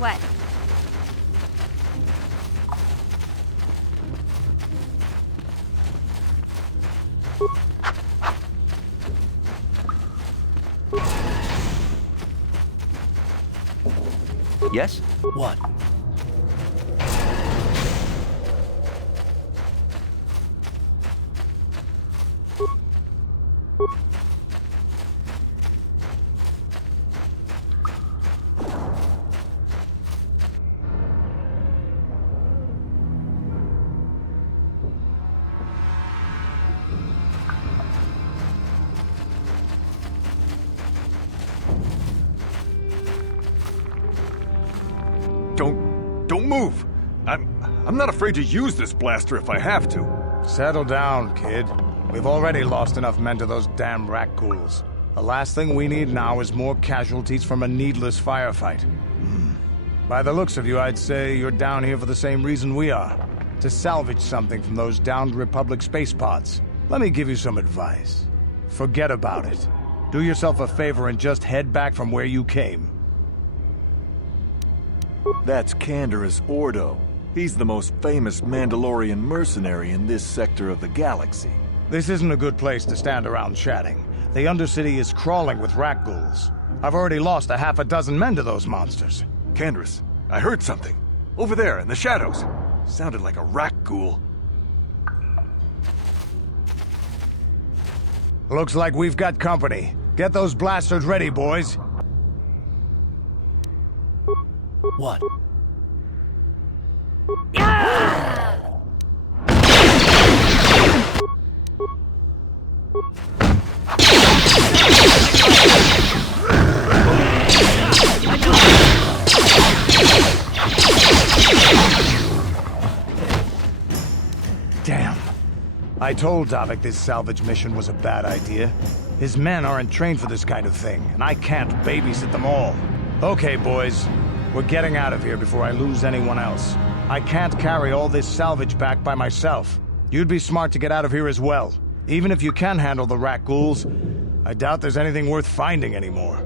What? Yes? What? Don't move! I'm not afraid to use this blaster if I have to. Settle down, kid. We've already lost enough men to those damn rat ghouls. The last thing we need now is more casualties from a needless firefight. By the looks of you, I'd say you're down here for the same reason we are. To salvage something from those downed Republic space pods. Let me give you some advice. Forget about it. Do yourself a favor and just head back from where you came. That's Canderous Ordo. He's the most famous Mandalorian mercenary in this sector of the galaxy. This isn't a good place to stand around chatting. The Undercity is crawling with rat ghouls. I've already lost a half a dozen men to those monsters. Canderous, I heard something. Over there, in the shadows. Sounded like a rat ghoul. Looks like we've got company. Get those blasters ready, boys. What? Damn. I told Davik this salvage mission was a bad idea. His men aren't trained for this kind of thing, and I can't babysit them all. Okay, boys. We're getting out of here before I lose anyone else. I can't carry all this salvage back by myself. You'd be smart to get out of here as well. Even if you can handle the rat ghouls, I doubt there's anything worth finding anymore.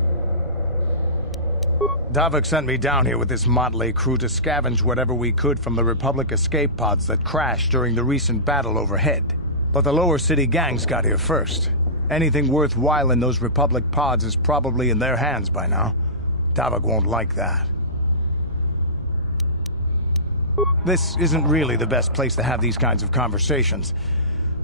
Davik sent me down here with this motley crew to scavenge whatever we could from the Republic escape pods that crashed during the recent battle overhead. But the lower city gangs got here first. Anything worthwhile in those Republic pods is probably in their hands by now. Davik won't like that. This isn't really the best place to have these kinds of conversations,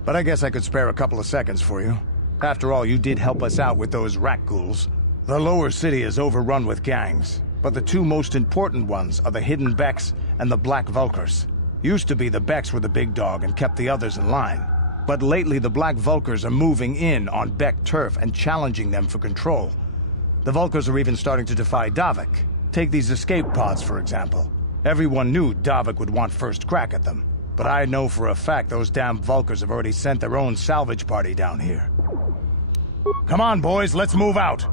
but I guess I could spare a couple of seconds for you. After all, you did help us out with those rat ghouls. The lower city is overrun with gangs, but the two most important ones are the Hidden Becks and the Black Vulkars. Used to be the Becks were the big dog and kept the others in line, but lately the Black Vulkars are moving in on Beck turf and challenging them for control. The Vulkars are even starting to defy Davik. Take these escape pods, for example. Everyone knew Davik would want first crack at them, but I know for a fact those damn Vulkars have already sent their own salvage party down here. Come on, boys, let's move out!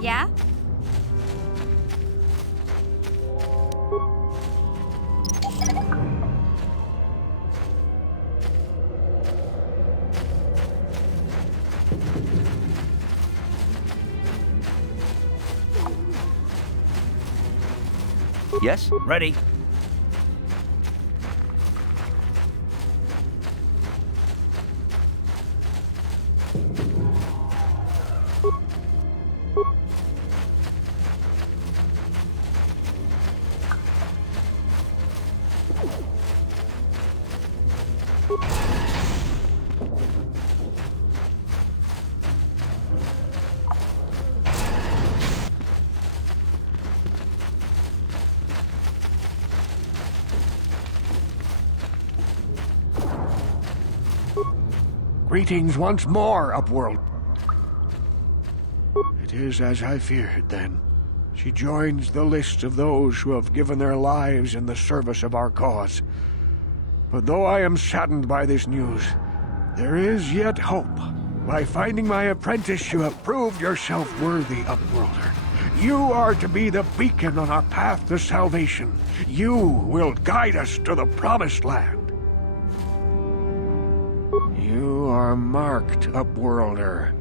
Yeah? Yes? Ready. Greetings once more, Upworld. It is as I feared, then. She joins the list of those who have given their lives in the service of our cause. But though I am saddened by this news, there is yet hope. By finding my apprentice, you have proved yourself worthy, Upworlder. You are to be the beacon on our path to salvation. You will guide us to the Promised Land. You are marked, Upworlder.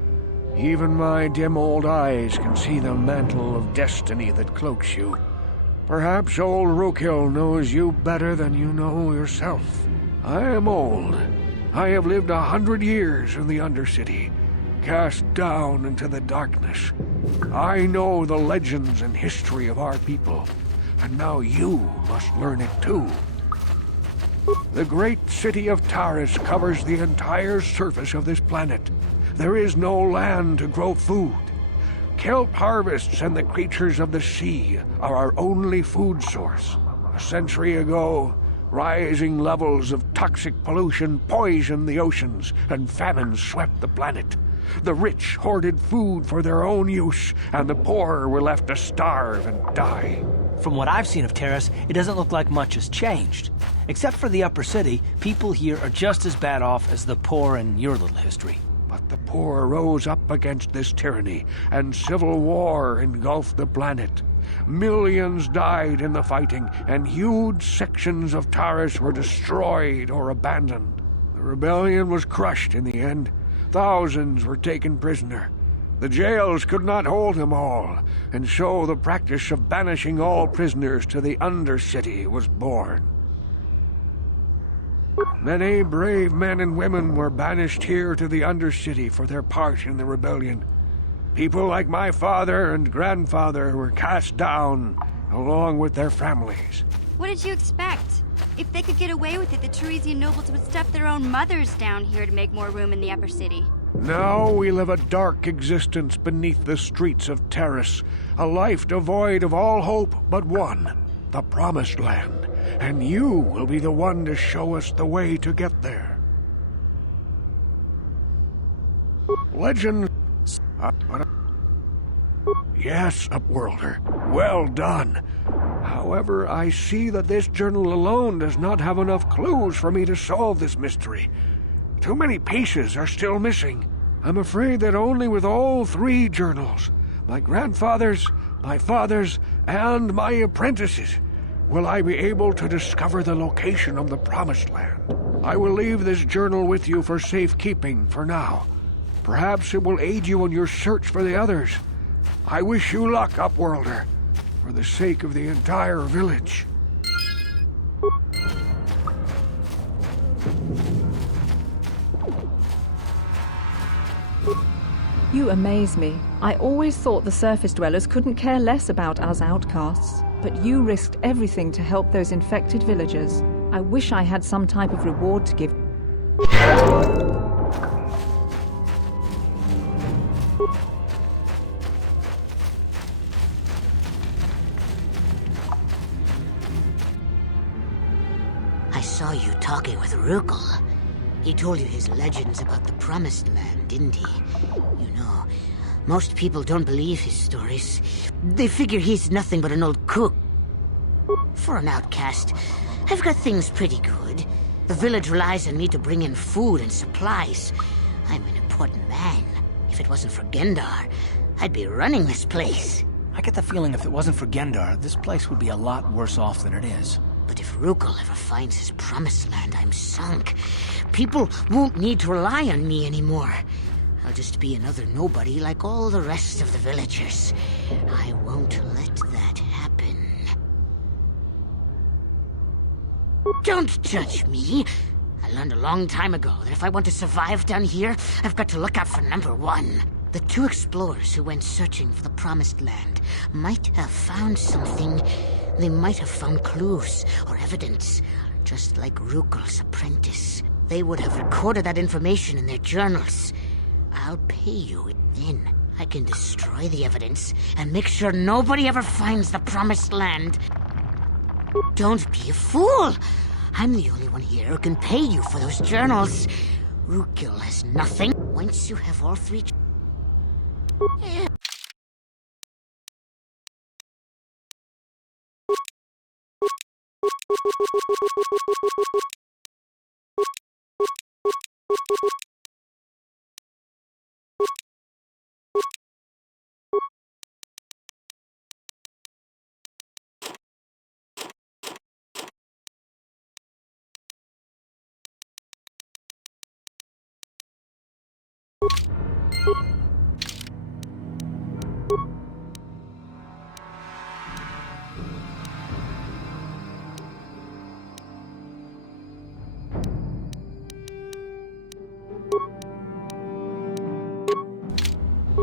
Even my dim old eyes can see the mantle of destiny that cloaks you. Perhaps old Rookhill knows you better than you know yourself. I am old. I have lived 100 years in the Undercity, cast down into the darkness. I know the legends and history of our people, and now you must learn it too. The great city of Taris covers the entire surface of this planet. There is no land to grow food. Kelp harvests and the creatures of the sea are our only food source. A century ago, rising levels of toxic pollution poisoned the oceans, and famine swept the planet. The rich hoarded food for their own use, and the poor were left to starve and die. From what I've seen of Taris, it doesn't look like much has changed. Except for the upper city, people here are just as bad off as the poor in your little history. But the poor rose up against this tyranny, and civil war engulfed the planet. Millions died in the fighting, and huge sections of Taris were destroyed or abandoned. The rebellion was crushed in the end. Thousands were taken prisoner. The jails could not hold them all, and so the practice of banishing all prisoners to the Undercity was born. Many brave men and women were banished here to the Undercity for their part in the rebellion. People like my father and grandfather were cast down, along with their families. What did you expect? If they could get away with it, the Teresian nobles would stuff their own mothers down here to make more room in the upper city. Now we live a dark existence beneath the streets of Taris, a life devoid of all hope but one, the Promised Land. And you will be the one to show us the way to get there. Legend... Yes, Upworlder. Well done. However, I see that this journal alone does not have enough clues for me to solve this mystery. Too many pieces are still missing. I'm afraid that only with all 3 journals, my grandfather's, my father's, and my apprentice's, will I be able to discover the location of the Promised Land. I will leave this journal with you for safekeeping for now. Perhaps it will aid you in your search for the others. I wish you luck, Upworlder, for the sake of the entire village. You amaze me. I always thought the surface dwellers couldn't care less about us outcasts. But you risked everything to help those infected villagers. I wish I had some type of reward to give. I saw you talking with Rookhill. He told you his legends about the Promised Land, didn't he? You know, most people don't believe his stories. They figure he's nothing but an old cook. For an outcast, I've got things pretty good. The village relies on me to bring in food and supplies. I'm an important man. If it wasn't for Gendar, I'd be running this place. I get the feeling if it wasn't for Gendar, this place would be a lot worse off than it is. But if Rookhill ever finds his Promised Land, I'm sunk. People won't need to rely on me anymore. I'll just be another nobody like all the rest of the villagers. I won't let that happen. Don't judge me. I learned a long time ago that if I want to survive down here, I've got to look out for number one. The two explorers who went searching for the Promised Land might have found something. They might have found clues or evidence, just like Rukel's apprentice. They would have recorded that information in their journals. I'll pay you. Then I can destroy the evidence and make sure nobody ever finds the Promised Land. Don't be a fool! I'm the only one here who can pay you for those journals. Rukel has nothing. Once you have all three...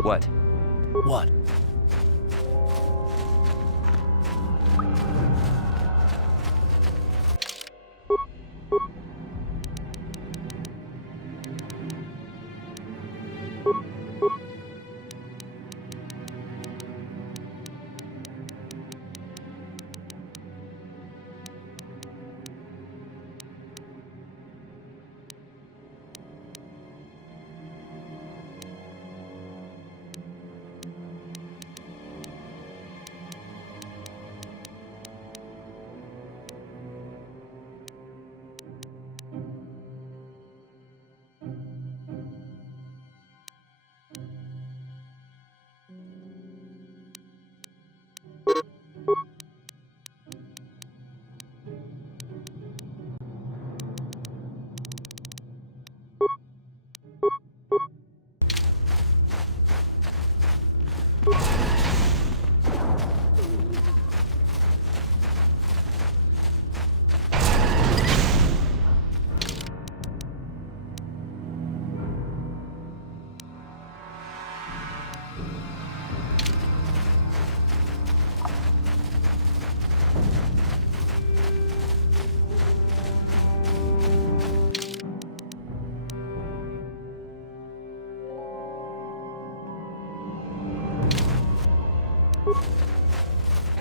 What? What?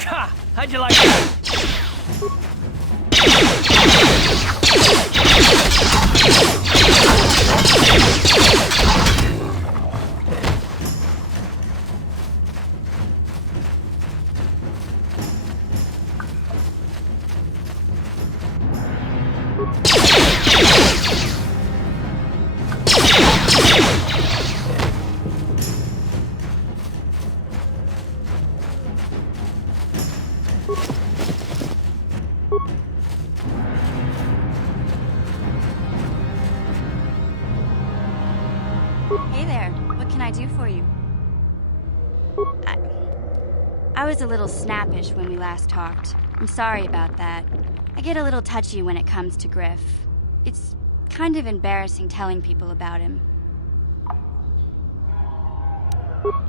Ha! How'd you like that? Hey there, what can I do for you? I was a little snappish when we last talked. I'm sorry about that. I get a little touchy when it comes to Griff. It's kind of embarrassing telling people about him.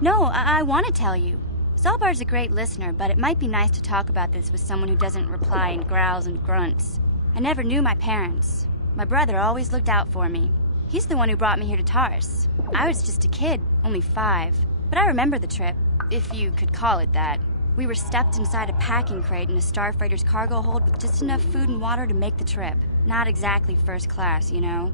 No, I want to tell you. Zalbar's a great listener, but it might be nice to talk about this with someone who doesn't reply in growls and grunts. I never knew my parents. My brother always looked out for me. He's the one who brought me here to Tars. I was just a kid, only 5. But I remember the trip, if you could call it that. We were stuffed inside a packing crate in a starfighter's cargo hold with just enough food and water to make the trip. Not exactly first class, you know?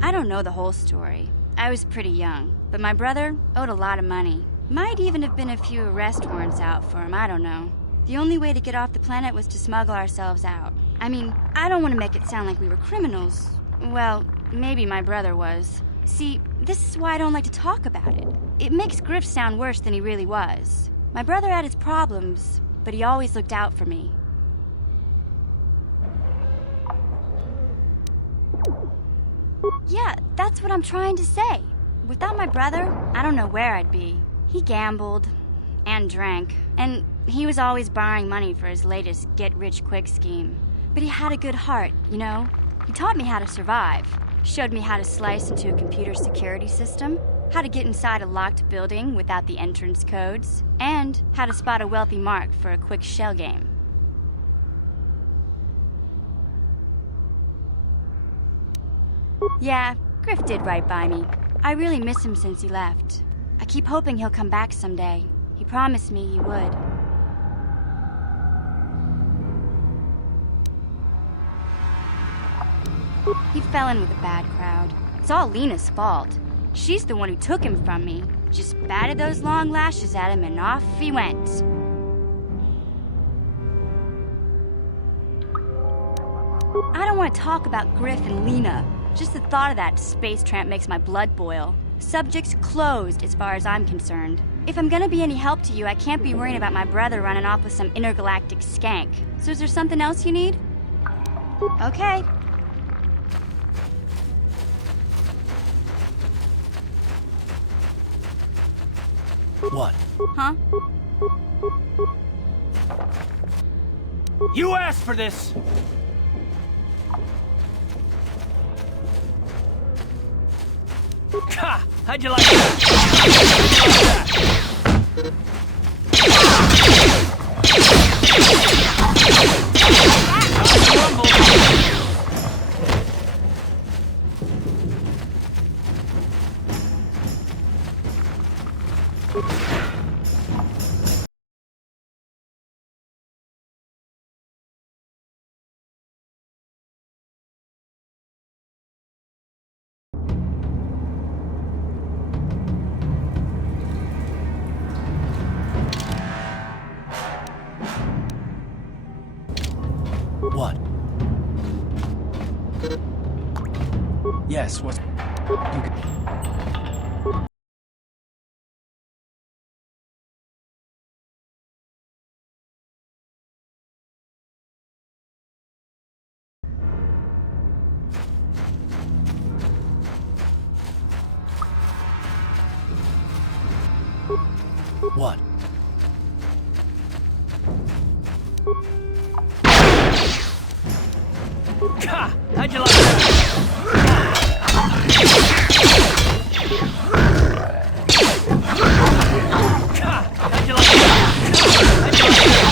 I don't know the whole story. I was pretty young, but my brother owed a lot of money. Might even have been a few arrest warrants out for him, I don't know. The only way to get off the planet was to smuggle ourselves out. I mean, I don't want to make it sound like we were criminals. Well, maybe my brother was. See, this is why I don't like to talk about it. It makes Griff sound worse than he really was. My brother had his problems, but he always looked out for me. Yeah, that's what I'm trying to say. Without my brother, I don't know where I'd be. He gambled. and drank. And he was always borrowing money for his latest get-rich-quick scheme. But he had a good heart, you know? He taught me how to survive. Showed me how to slice into a computer security system, how to get inside a locked building without the entrance codes, and how to spot a wealthy mark for a quick shell game. Yeah, Griff did right by me. I really miss him since he left. I keep hoping he'll come back someday. He promised me he would. He fell in with a bad crowd. It's all Lena's fault. She's the one who took him from me. Just batted those long lashes at him and off he went. I don't want to talk about Griff and Lena. Just the thought of that space tramp makes my blood boil. Subject's closed as far as I'm concerned. If I'm gonna be any help to you, I can't be worrying about my brother running off with some intergalactic skank. So is there something else you need? Okay. What? Huh? You asked for this! Ha! How'd you like that? What? Yes, what's... You can... What? Ha! How'd you like that? Ha! How'd you like that? How'd you like that?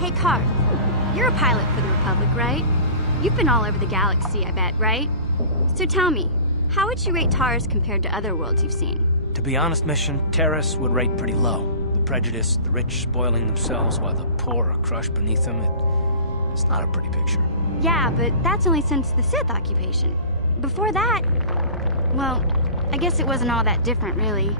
Hey, Karth. You're a pilot for the Republic, right? You've been all over the galaxy, I bet, right? So tell me, how would you rate Taurus compared to other worlds you've seen? To be honest, Mission, Terrace would rate pretty low. The prejudice, the rich spoiling themselves while the poor are crushed beneath them, it's not a pretty picture. Yeah, but that's only since the Sith occupation. Before that, well, I guess it wasn't all that different, really.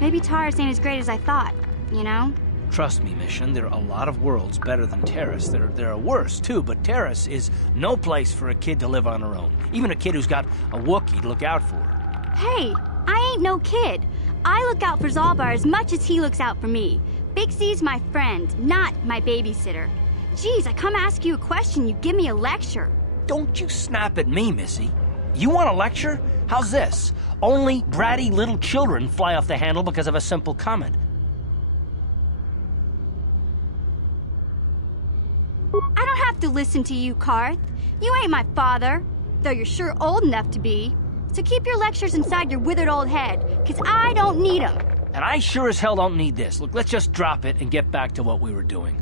Maybe Taurus ain't as great as I thought, you know? Trust me, Mission, there are a lot of worlds better than Terrace. There are worse, too, but Terrace is no place for a kid to live on her own. Even a kid who's got a Wookiee to look out for her. Hey, I ain't no kid. I look out for Zalbar as much as he looks out for me. Big C's my friend, not my babysitter. Geez, I come ask you a question, you give me a lecture. Don't you snap at me, Missy. You want a lecture? How's this? Only bratty little children fly off the handle because of a simple comment. I don't have to listen to you, Karth. You ain't my father, though you're sure old enough to be. So keep your lectures inside your withered old head, 'cause I don't need 'em. And I sure as hell don't need this. Look, let's just drop it and get back to what we were doing.